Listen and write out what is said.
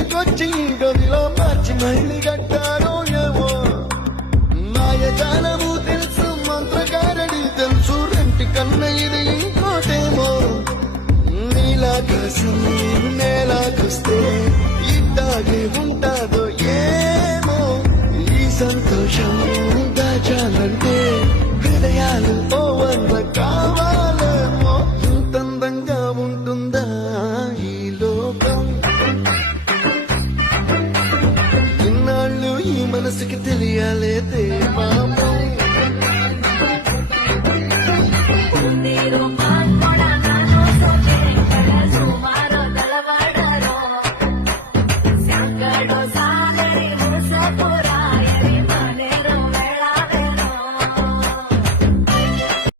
తీసుకొచ్చి ఈ గదిలో మార్చి మళ్ళీ కట్టారో ఏమో మాయజాలము తెలుసు మంత్రగారడి తెలుసు రెంటి కన్న ఇది ఇంకోటేమో నీలాకాశం నేలాకొస్తే ఇట్టాగే ఉంటాదో ఏమో ఈ సంతోషం దాచాలంటే హృదయాలు ఓ వంద కావాలేమో ఇంతందంగా ఉంటుందా ఈ లోకం ఇన్నాళ్ళు ఈ మనసుకి తెలియాలేదే పాపం